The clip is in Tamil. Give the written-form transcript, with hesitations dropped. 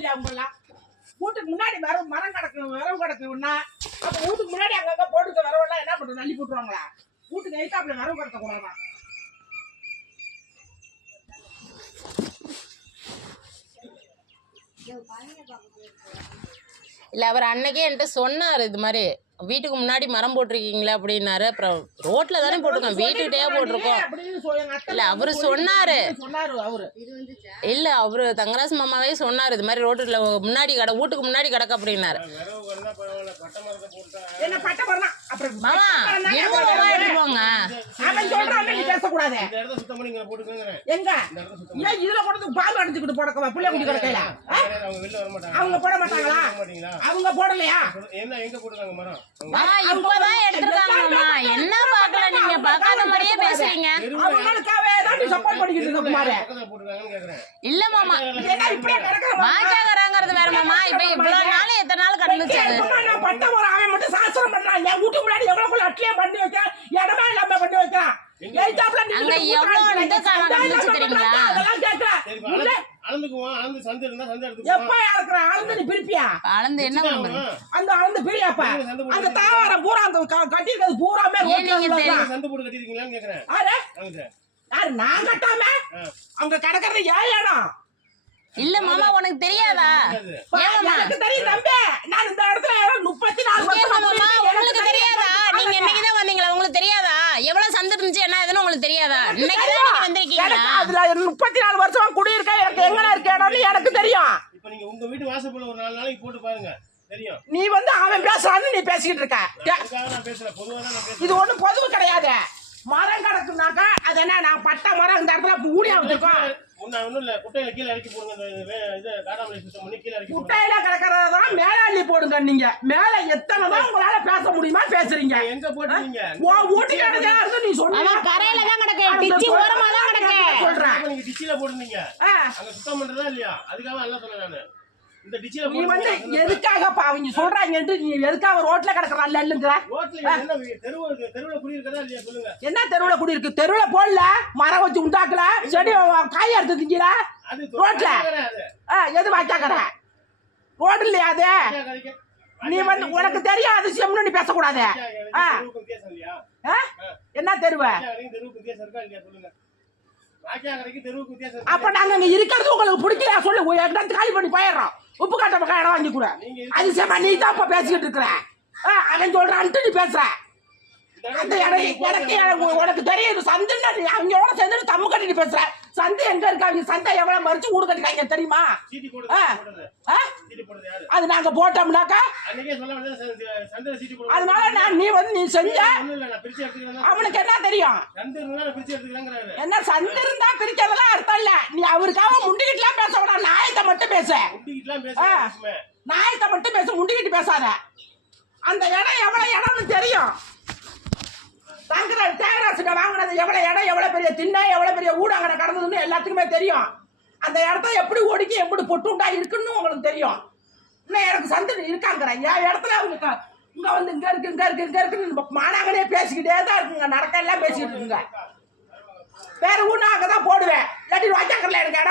இல்லையா உங்கெல்லாம்? வீட்டுக்கு முன்னாடி மரம் கிடக்குன்னா அப்ப வீட்டுக்கு முன்னாடி அங்கங்க போட்டுக்க வரவெல்லாம் என்ன பண்றது? தள்ளி போட்டுருவாங்களா? வீட்டுக்கு எய்தாப்புல வரவு கிடக்க கூடாதான். இல்ல அவர் அன்னைக்கே என்கிட்ட சொன்னாரு, இது மாதிரி வீட்டுக்கு முன்னாடி மரம் போட்டிருக்கீங்களா அப்படின்னாரு. அப்புறம் ரோட்ல தானே போட்டிருக்கோம், வீட்டுக்கிட்டே போட்டிருக்கோம். இல்ல அவரு சொன்னாரு, இல்ல அவரு தங்கராசு மாமாவே சொன்னாரு, இது மாதிரி ரோட்டுல முன்னாடி வீட்டுக்கு முன்னாடி கிடக்கு அப்படின்னாரு. மாமா இருவமா எடுத்துக்கோங்க. அவன் சொல்றான் நீ பேசக்கூடாது. எங்க இதுல கொண்டு பால் அடிச்சுக்கிட்டு போடக்கவா புள்ள குடி கிடக்கையில அவங்க போட மாட்டாங்களா? அவங்க போடலையா? மாமா இப்பதான் எடுத்திருக்காங்க மாமா. என்ன பாக்கல, நீங்க பாக்காத மாதிரியே பேசுறீங்க. அவங்களுக்காவே தான் நீ சப்போர்ட் பண்ணிக்கிட்டு இருக்க குமாரே. இல்ல மாமா வாக்காங்கறது வேற மாமா. இப்ப இவ்வளவு நாள் எத்தனை நாள் கடந்துச்சு? நான் பட்ட ஒரு அவன் மட்டும் சாசனம் பண்றான். என் வீட்டு முன்னாடி எவ்வளவு அட்லியா பண்ணி வைக்கிறான், இடமே இல்லாம பண்ணி வைக்கிறான். அங்க எவ்வளவு இந்த காலம் கடந்துச்சு தெரியுங்களா? அதெல்லாம் கேட்கிறேன். எப்ப இருக்கிற அளந்து நீ பிரிப்பியா? அளந்து என்ன பண்றது? அந்த அளந்து பிரியாப்பா. அந்த தாவாரம் பூரா அந்த கட்டிருக்கிறது பூராமே சந்து போட்டு கட்டிருக்கீங்களான்னு கேக்குறேன். யாரு நான் கட்டாம அவங்க கிடக்கிறது ஏன் இடம் இல்ல மாமா உனக்கு தெரியாதா? எனக்கு தெரியும் தம்பி. நான் இந்த இடத்துல 34 வருஷம் மாமா உங்களுக்கு தெரியாதா? நீங்க இன்னைக்குதான் வந்தீங்களா? உங்களுக்கு தெரியாதா எவ்வளவு சந்து இருந்துச்சு என்ன ஏதுன்னு உங்களுக்கு தெரியாதா? இன்னைக்குதான் நீங்க வந்திருக்கீங்களா? அதுல 34 வருஷம் குடியிருக்கேன். எனக்கு எங்க இருக்க இடம்னு எனக்கு தெரியும். இப்போ நீங்க உங்க வீட்டு வாசல்ல ஒரு 4 நாளைக்கு போட்டு பாருங்க தெரியும். நீ வந்து அவன் பேசுறான்னு நீ பேசிக்கிட்டு இருக்க. நான் பேசல, பொதுவா தான் நான் பேசுறேன். இது ஒண்ணும் பொதுவு கிடையாது. மரம் கிடக்குனாக்கா அது என்ன? நான் பட்ட மரம் இந்த இடத்துல ஊடியா வச்சிருக்கோம். ஒண்ணும் இல்ல, குட்டையில கீழே இறக்கி போடுங்க. இது காடாமலை சுத்தம் பண்ணி கீழே இறக்கி குட்டையில கிடக்கிறதான் மேலாளி போடுங்க. நீங்க மேல எத்தனை தான் உங்களால பேச முடியுமா பேசுறீங்க? எங்க போடுறீங்க? ஊட்டி கிடக்கு நீ சொன்ன கரையில தான் கிடக்கு, டிச்சி ஓரமா தான் கிடக்கு சொல்றேன். நீங்க டிச்சில போடுறீங்க, அங்க சுத்தம் பண்றதா இல்லையா? அதுக்காக எல்லாம் சொன்னேன் நானு. இந்த டிச்சில நீ வந்து எதுக்காகப்பா அவங்க சொல்றாங்கன்னு நீ எதுக்காக ரோட்ல கிடக்குறான்ல இல்லங்கற? ரோட்ல என்ன தெருவுல குடி இருக்கதா இல்லையா சொல்லுங்க. என்ன தெருவுல குடி இருக்கு? தெருவுல போடல, மரம் வச்சு உண்டாக்கல, செடி காய் எடுத்து திங்கல. அது ரோட்ல எது வாய்க்காக்கற? ரோட் இல்லையா அது? நீ வந்து உனக்கு தெரியும் அதிசயம்னு நீ பேசக்கூடாது. என்ன தெருவு? அப்ப நாங்க இங்க இருக்கிறது உங்களுக்கு பிடிக்கல சொல்லு, இடத்து காலி பண்ணி போயிடுறோம். உப்பு காட்ட பக்கம் இடம் வாங்கி கூட அதிசயமா நீ தான் இப்ப பேசிக்கிட்டு இருக்கிற. அவன் சொல்றான்ட்டு நீ பேசுற. அந்த இடம் உனக்கு தெரியும் சந்துன்னு அவங்க எவ்வளவு சேர்ந்து தம்மு கட்டிட்டு பேசுற. சந்தை எங்க இருக்காங்க? சந்தை எவ்வளவு மறிச்சு ஊடு கட்டிக்காங்க தெரியுமா? அது நாங்க போட்டோம்னாக்கா அதனால நீ வந்து நீ செஞ்ச அவனுக்கு என்ன தெரியும்? என்ன சந்து இருந்தா பிரிக்கிறதெல்லாம் அர்த்தம் இல்ல. நீ அவருக்காக முண்டிக்கிட்டுலாம் பேச விட, நாயத்தை மட்டும் பேச. நாயத்தை மட்டும் பேச, முண்டிக்கிட்டு பேசாத. அந்த இடம் எவ்வளவு இடம்னு தெரியும். தேங்கராசுக்கு வாங்கினது எவ்வளவு இடம், எவ்வளவு பெரிய திண்ணை, எவ்வளவு பெரிய ஊடாங்கரை கடந்ததுன்னு எல்லாத்துக்குமே தெரியும். அந்த இடத்த எப்படி ஒடுக்கி எப்படி பொட்டுண்டா இருக்குன்னு உங்களுக்கு தெரியும். இன்னும் எனக்கு சந்து இருக்காங்கிற என் இடத்துல அவங்க இங்க வந்து இங்க இருக்குன்னு மானாங்கனே பேசிக்கிட்டே தான் இருக்குங்க. நடக்க எல்லாம் பேசிக்கிட்டு இருக்குங்க. வேற ஊனா அங்கதான் போடுவேன். இல்லாட்டி வாய்க்காக்கரில் எனக்கு இடம்